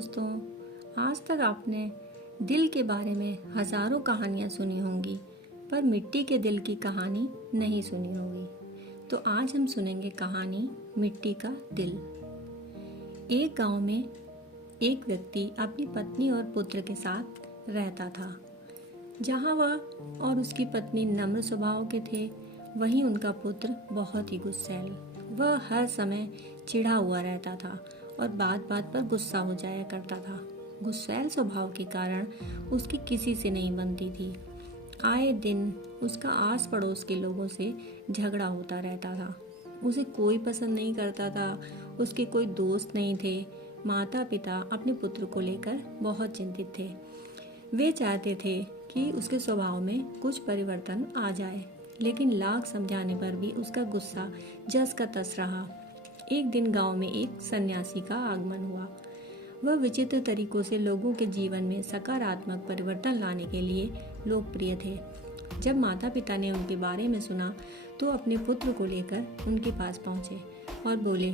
दोस्तों, आज तक आपने दिल के बारे में हजारों कहानियाँ सुनी होंगी, पर मिट्टी के दिल की कहानी नहीं सुनी होगी। तो आज हम सुनेंगे कहानी मिट्टी का दिल। एक गांव में एक व्यक्ति अपनी पत्नी और पुत्र के साथ रहता था। जहां वह और उसकी पत्नी नम्र स्वभाव के थे, वहीं उनका पुत्र बहुत ही गुस्सैल। वह हर समय चिढ़ा हुआ रहता था और बात बात पर गुस्सा हो जाया करता था। गुस्सैल स्वभाव के कारण उसकी किसी से नहीं बनती थी। आए दिन उसका आस पड़ोस के लोगों से झगड़ा होता रहता था। उसे कोई पसंद नहीं करता था, उसके कोई दोस्त नहीं थे। माता पिता अपने पुत्र को लेकर बहुत चिंतित थे। वे चाहते थे कि उसके स्वभाव में कुछ परिवर्तन आ जाए, लेकिन लाख समझाने पर भी उसका गुस्सा जस का तस रहा। एक दिन गांव में एक सन्यासी का आगमन हुआ। वह विचित्र तरीकों से लोगों के जीवन में सकारात्मक परिवर्तन लाने के लिए लोकप्रिय थे। जब माता पिता ने उनके बारे में सुना तो अपने पुत्र को लेकर उनके पास पहुंचे और बोले,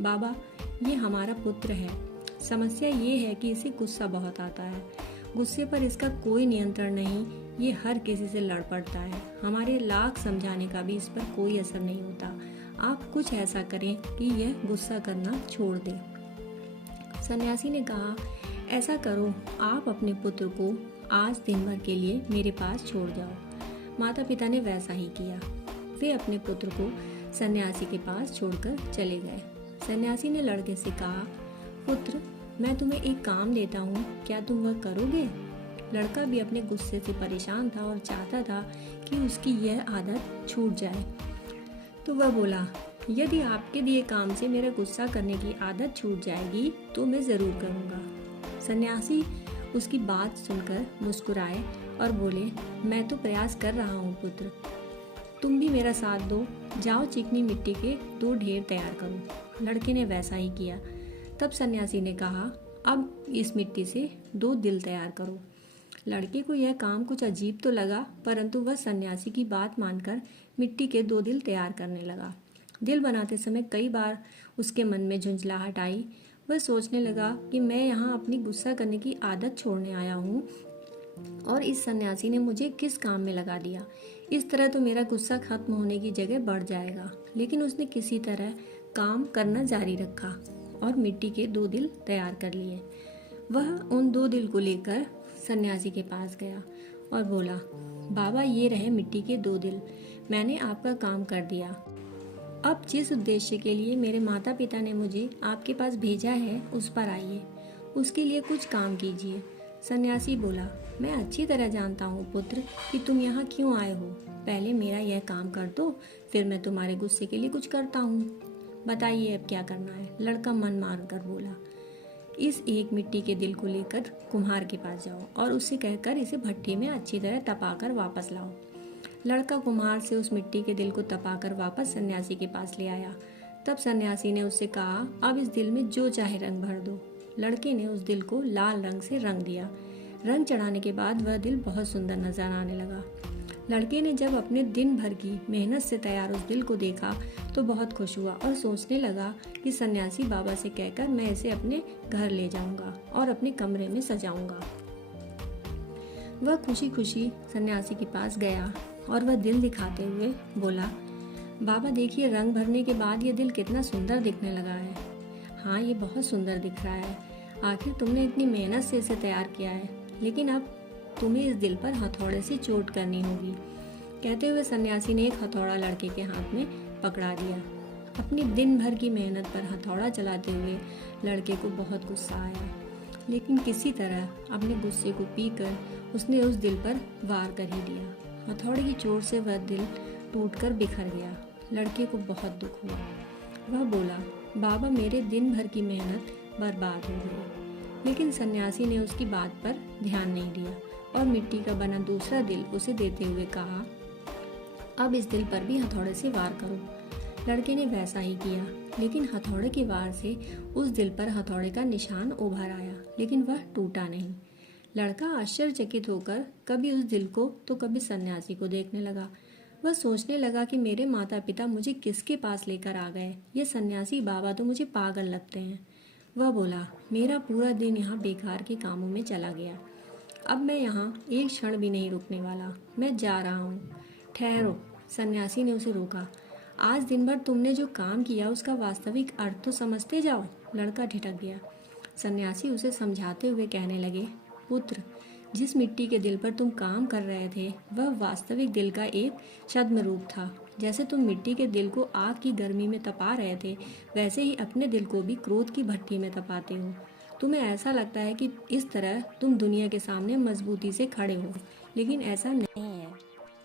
बाबा, ये हमारा पुत्र है। समस्या ये है कि इसे गुस्सा बहुत आता है। गुस्से पर इसका कोई नियंत्रण नहीं, ये हर किसी से लड़ पड़ता है। हमारे लाख समझाने का भी इस पर कोई असर नहीं होता। आप कुछ ऐसा करें कि यह गुस्सा करना छोड़ दे। सन्यासी ने कहा, ऐसा करो, आप अपने पुत्र को आज दिन भर के लिए मेरे पास छोड़ जाओ। माता पिता ने वैसा ही किया। वे अपने पुत्र को सन्यासी के पास छोड़कर चले गए। सन्यासी ने लड़के से कहा, पुत्र, मैं तुम्हें एक काम देता हूँ, क्या तुम वह करोगे? लड़का भी अपने गुस्से से परेशान था और चाहता था कि उसकी यह आदत छूट जाए। तो वह बोला, यदि आपके दिए काम से मेरा गुस्सा करने की आदत छूट जाएगी तो मैं ज़रूर करूँगा। सन्यासी उसकी बात सुनकर मुस्कुराए और बोले, मैं तो प्रयास कर रहा हूँ पुत्र, तुम भी मेरा साथ दो। जाओ, चिकनी मिट्टी के 2 ढेर तैयार करो। लड़के ने वैसा ही किया। तब सन्यासी ने कहा, अब इस मिट्टी से 2 दिल तैयार करो। लड़के को यह काम कुछ अजीब तो लगा, परंतु वह सन्यासी की बात मानकर मिट्टी के 2 दिल तैयार करने लगा। दिल बनाते समय कई बार उसके मन में झुंझलाहट आई। वह सोचने लगा कि मैं यहाँ अपनी गुस्सा करने की आदत छोड़ने आया हूँ और इस सन्यासी ने मुझे किस काम में लगा दिया। इस तरह तो मेरा गुस्सा खत्म होने की जगह बढ़ जाएगा। लेकिन उसने किसी तरह काम करना जारी रखा और मिट्टी के 2 दिल तैयार कर लिए। वह उन 2 दिल को लेकर सन्यासी के पास गया और बोला, बाबा, ये रहे मिट्टी के 2 दिल, मैंने आपका काम कर दिया। अब जिस उद्देश्य के लिए मेरे माता पिता ने मुझे आपके पास भेजा है उस पर आइए, उसके लिए कुछ काम कीजिए। सन्यासी बोला, मैं अच्छी तरह जानता हूँ पुत्र कि तुम यहाँ क्यों आए हो। पहले मेरा यह काम कर दो, फिर मैं तुम्हारे गुस्से के लिए कुछ करता हूँ। बताइए अब क्या करना है। लड़का मन मार कर बोला, इस एक मिट्टी के दिल को लेकर कुम्हार के पास जाओ और उससे कहकर इसे भट्ठी में अच्छी तरह तपाकर वापस लाओ। लड़का कुम्हार से उस मिट्टी के दिल को तपाकर वापस सन्यासी के पास ले आया। तब सन्यासी ने उससे कहा, अब इस दिल में जो चाहे रंग भर दो। लड़के ने उस दिल को लाल रंग से रंग दिया। रंग चढ़ाने के बाद वह दिल बहुत सुंदर नजर आने लगा। लड़के ने जब अपने दिन भर की मेहनत से तैयार उस दिल को देखा तो बहुत खुश हुआ और सोचने लगा कि सन्यासी बाबा से कहकर मैं इसे अपने घर ले जाऊंगा और अपने कमरे में सजाऊंगा। वह खुशी खुशी सन्यासी के पास गया और वह दिल दिखाते हुए बोला, बाबा देखिए, रंग भरने के बाद ये दिल कितना सुंदर दिखने लगा है। हाँ, ये बहुत सुंदर दिख रहा है। आखिर तुमने इतनी मेहनत से इसे तैयार किया है, लेकिन अब तुम्हें इस दिल पर हथौड़े से चोट करनी होगी। कहते हुए सन्यासी ने एक हथौड़ा लड़के के हाथ में पकड़ा दिया। अपनी दिन भर की मेहनत पर हथौड़ा चलाते हुए लड़के को बहुत गुस्सा आया, लेकिन किसी तरह अपने गुस्से को पीकर उसने उस दिल पर वार कर ही दिया। हथौड़े की चोट से वह दिल टूटकर बिखर गया। लड़के को बहुत दुख हुआ। वह बोला, बाबा, मेरे दिन भर की मेहनत बर्बाद हो गई। लेकिन सन्यासी ने उसकी बात पर ध्यान नहीं दिया और मिट्टी का बना दूसरा दिल उसे देते हुए कहा, अब इस दिल पर भी हथौड़े से वार करो। लड़के ने वैसा ही किया, लेकिन हथौड़े के वार से उस दिल पर हथौड़े का निशान उभर आया, लेकिन वह टूटा नहीं। लड़का आश्चर्यचकित होकर कभी उस दिल को तो कभी सन्यासी को देखने लगा। वह सोचने लगा कि मेरे माता पिता मुझे किसके पास लेकर आ गए। ये सन्यासी बाबा तो मुझे पागल लगते हैं। वह बोला, मेरा पूरा दिन यहाँ बेकार के कामों में चला गया। अब मैं यहाँ एक क्षण भी नहीं रुकने वाला। मैं जा रहा हूँ। ठहरो, सन्यासी ने उसे रोका। आज दिन भर तुमने जो काम किया उसका वास्तविक अर्थ तो समझते जाओ। लड़का ठिठक गया। सन्यासी उसे समझाते हुए कहने लगे, पुत्र, जिस मिट्टी के दिल पर तुम काम कर रहे थे वह वास्तविक दिल का एक छद्म रूप था। जैसे तुम मिट्टी के दिल को आग की गर्मी में तपा रहे थे, वैसे ही अपने दिल को भी क्रोध की भट्ठी में तपाते हो। तुम्हें ऐसा लगता है कि इस तरह तुम दुनिया के सामने मजबूती से खड़े हो, लेकिन ऐसा नहीं है।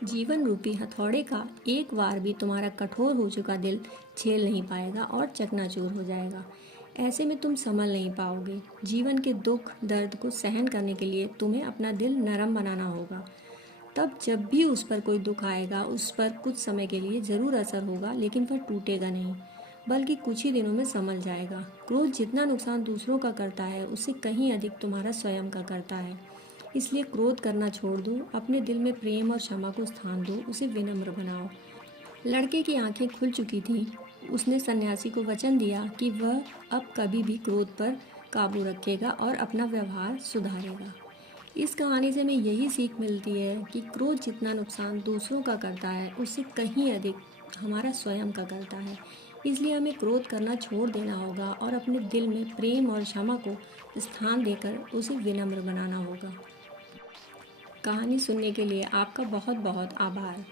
जीवन रूपी हथौड़े का एक बार भी तुम्हारा कठोर हो चुका दिल झेल नहीं पाएगा और चकनाचूर हो जाएगा। ऐसे में तुम संभल नहीं पाओगे। जीवन के दुख दर्द को सहन करने के लिए तुम्हें अपना दिल नरम बनाना होगा। तब जब भी उस पर कोई दुख आएगा, उस पर कुछ समय के लिए ज़रूर असर होगा, लेकिन वह टूटेगा नहीं, बल्कि कुछ ही दिनों में संभल जाएगा। क्रोध जितना नुकसान दूसरों का करता है, उससे कहीं अधिक तुम्हारा स्वयं का करता है। इसलिए क्रोध करना छोड़ दो, अपने दिल में प्रेम और क्षमा को स्थान दो, उसे विनम्र बनाओ। लड़के की आंखें खुल चुकी थीं। उसने सन्यासी को वचन दिया कि वह अब कभी भी क्रोध पर काबू रखेगा और अपना व्यवहार सुधारेगा। इस कहानी से हमें यही सीख मिलती है कि क्रोध जितना नुकसान दूसरों का करता है, उससे कहीं अधिक हमारा स्वयं का करता है। इसलिए हमें क्रोध करना छोड़ देना होगा और अपने दिल में प्रेम और क्षमा को स्थान देकर उसे विनम्र बनाना होगा। कहानी सुनने के लिए आपका बहुत बहुत आभार।